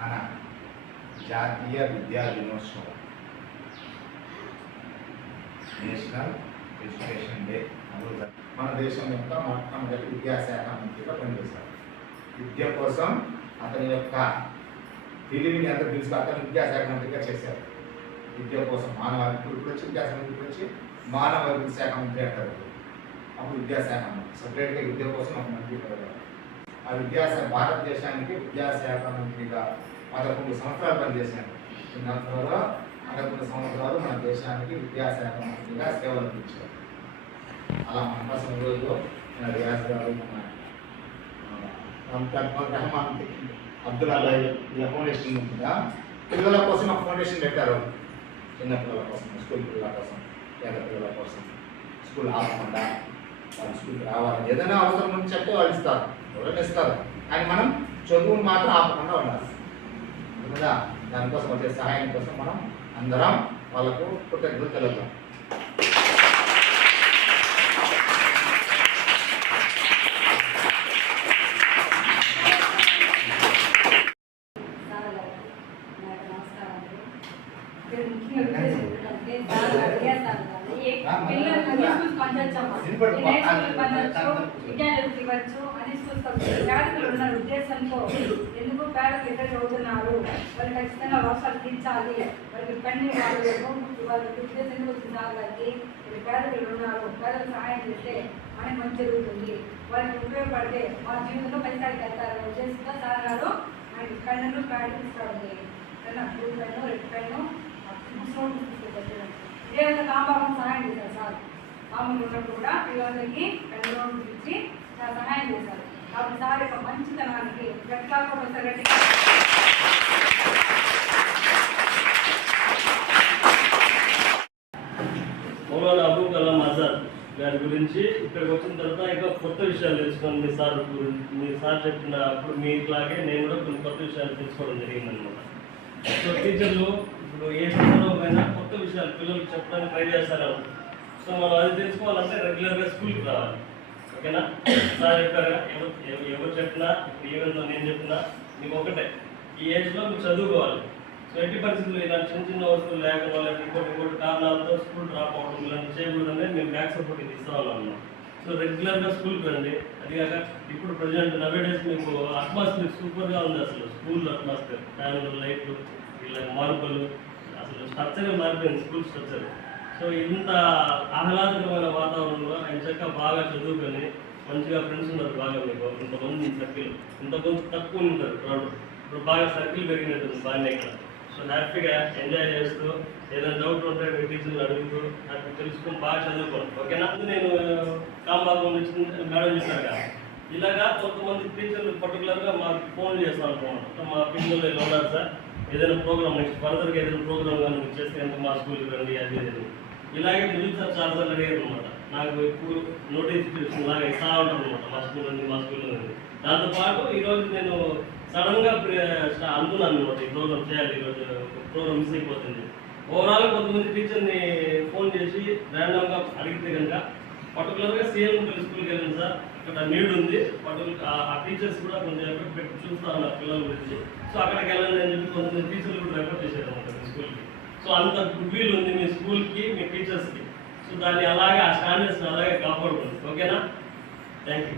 మన జాతీయ విద్యా దినోత్సవం. National education day. మన దేశం యొక్క మొట్టమొదటి విద్యాశాఖ మంత్రిగా పనిచేశారు. విద్య కోసం అతని యొక్క తెలివిని అంత తెలుసు అతను విద్యాశాఖ మంత్రిగా చేశారు. విద్య కోసం మానవ అభివృద్ధి వచ్చి విద్యాశాఖ మంత్రి వచ్చి మానవ అభివృద్ధి శాఖ మంత్రి అంటారు. అప్పుడు విద్యాశాఖ మంత్రి. సపరేట్గా విద్య కోసం ఒక మంత్రి పదవి. ఆ విద్యాశాఖ భారతదేశానికి విద్యాశాఖ మంత్రిగా పదకొండు సంవత్సరాలు పనిచేశాను. ఈ పదకొండు సంవత్సరాలు మన దేశానికి విద్యాశాఖ మంత్రిగా సేవలు అందించారు. అలా మన కోసం రోజు మన రియాజ్ గారు మన ఆ, రెహమాన్ ఇలా ఫౌండేషన్ ఉంటుందా పిల్లల కోసం ఒక ఫౌండేషన్ పెట్టారు. చిన్న పిల్లల కోసం స్కూల్ పిల్లల కోసం పేద పిల్లల కోసం స్కూల్ ఆపకుండా స్కూల్కి రావాలి. ఏదైనా అవసరం ఉంటే చెప్తే వాళ్ళు ఇస్తారు. ఎవరైనా ఇస్తారు. కానీ మనం చదువును మాత్రం ఆపకుండా ఉండాలి. కదా దానికోసం వచ్చే సహాయం కోసం మనం అందరం వాళ్ళకు కృతజ్ఞతలు తెలుద్దాం సార్ నాకు నమస్కారాలు ఇక్కడ ముఖ్యంగా ఉద్దేశం ఏంటంటే సార్ అడిగారు సార్ నన్ను, ఏ పిల్లలు అన్ని స్కూల్స్ పంచొచ్చమ్మా. వినపడు. ఈ నైట్ స్కూల్ పంచొచ్చు, విద్యార్థులకు ఇవ్వచ్చు, పంచొచ్చు. పేదలు ఉన్న ఉద్దేశంతో ఎందుకు పేదలు ఎక్కడ చదువుతున్నారు? వాళ్ళు ఖచ్చితంగా అవసరాలు తీర్చాలి. వాళ్ళకి పెన్ను వాళ్ళు వాళ్ళకి ఉద్దేశంతో వచ్చిన సార్ గారికి ఇక్కడ పేదలు ఉన్నారు పేదలకు సహాయం చేస్తే మనకి మంచి జరుగుతుంది. వాళ్ళకి ఉపయోగపడితే మా జీవితంలో పైసలకి వెళ్తారు. ఉద్దేశంతో సార్ గారు మనకి పెన్నులు ప్యాడ్లు ఇస్తారండి pen blue pen red pen తీసుకొచ్చారు ఇదేవిధంగా కాంబాబు సహాయం చేశారు సార్. మామూలు ఉన్నప్పుడు కూడా పిల్లలకి పెన్ను నోట్లు ఇచ్చి చాలా సహాయం చేశారు. కాబట్టి సార్ యొక్క మంచితనానికి గట్టిగా కూడా మౌలానా అబూ కలాం ఆజాద్ గారి గురించి ఇక్కడికి వచ్చిన తర్వాత ఇంకా కొత్త విషయాలు తెలుసుకోండి మీ సార్ గురించి మీ సార్ చెప్పిన అప్పుడు మీలాగే నేను కూడా కొన్ని కొత్త విషయాలు తెలుసుకోవడం జరిగిందనమాట సో టీచర్లు ఇప్పుడు ఏ సందర్భమైనా కొత్త విషయాలు పిల్లలకు చెప్పడానికి ట్రై చేస్తారు. సో మనం అది తెలుసుకోవాలంటే రెగ్యులర్గా స్కూల్కి రావాలి. ఓకేనా? సార్ చెప్పారుగా ఎవరు ఎవరు చెప్పినా ఇప్పుడు నేను చెప్పినా మీకు ఒకటే. ఈ ఏజ్లో మీరు చదువుకోవాలి. సో ఎట్టి పరిస్థితుల్లో ఇలా చిన్న చిన్న వస్తువులు లేకుండా లేకపోతే ఇంకోటి ఇంకోటి కారణాలతో స్కూల్ డ్రాప్ అవ్వడం ఇలాంటి చేయకూడదనే మేము బ్యాక్ సపోర్ట్ ఇది సో రెగ్యులర్గా స్కూల్కి రండి. అదిగాక ఇప్పుడు ప్రజెంట్ నవే డేస్ మీకు అట్మాస్ఫియర్ సూపర్గా ఉంది అసలు. స్కూల్ అట్మాస్ఫియర్ ఫ్యాన్లు లైట్లు ఇలా మార్పులు అసలు స్ట్రక్చరే మారిపోయింది స్కూల్ స్ట్రక్చర్ సో ఇంత ఆహ్లాదకరమైన వాతావరణంలో ఆయన చక్కగా బాగా చదువుకొని మంచిగా ఫ్రెండ్స్ ఉన్నారు బాగా మీకు ఇంతమంది సర్కిల్ ఇంత కొంచెం తక్కువ ఉంటారు క్రౌడ్ ఇప్పుడు బాగా సర్కిల్ పెరిగినట్టుంది బాగానే ఇక్కడ. సో హ్యాపీగా ఎంజాయ్ చేస్తూ ఏదైనా డౌట్ ఉంటే మీ టీచర్లు అడుగుతూ నాకు తెలుసుకొని బాగా చదువుకోండి ఓకేనా? నేను కాంబాబు నుంచి మేడం చెప్పారు కదా. ఇలాగా కొంతమంది టీచర్లు పర్టికులర్గా మాకు ఫోన్ చేస్తాను మా పిల్లలు ఇలా ఉన్నారు సార్? ఏదైనా ప్రోగ్రామ్ నెక్స్ట్ ఫర్దర్గా ఏదైనా ప్రోగ్రామ్ కానీ మీరు చేస్తే ఎంత మా స్కూల్కి రండి అది ఇది ఇలాగే మిగిలిన సార్ చాలా అడిగారు అనమాట నాకు ఎక్కువ నోటిఫికేషన్ లాగా ఇస్తా ఉంటారు అనమాట మా స్కూల్ ఉంది మా స్కూల్ ఉంది దాంతోపాటు ఈరోజు నేను సడన్గా అనుకున్నాను అనమాట ఈ ప్రోగ్రామ్ చేయాలి ఈరోజు ప్రోగ్రామ్ మిస్ అయిపోతుంది. ఓవరాల్ కొంతమంది టీచర్ని ఫోన్ చేసి ర్యాండమ్గా అడిగితే కనుక పర్టికులర్గా సీఎం స్కూల్కి వెళ్ళింది సార్. ఇక్కడ నీడ్ ఉంది. పర్టికులర్ ఆ టీచర్స్ కూడా కొంచెం ఎఫెక్ట్ పెట్టి చూస్తా ఉన్నారు పిల్లల గురించి. సో అక్కడికి వెళ్ళండి అని చెప్పి కొంతమంది టీచర్లు కూడా రిఫర్ చేశారు అనమాట మీ స్కూల్కి సో అంత గుడ్ ఉంది మీ స్కూల్కి మీ టీచర్స్కి సో దాన్ని అలాగే ఆ స్టాండర్డ్స్ని అలాగే కాపాడుకోండి. ఓకేనా? Thank you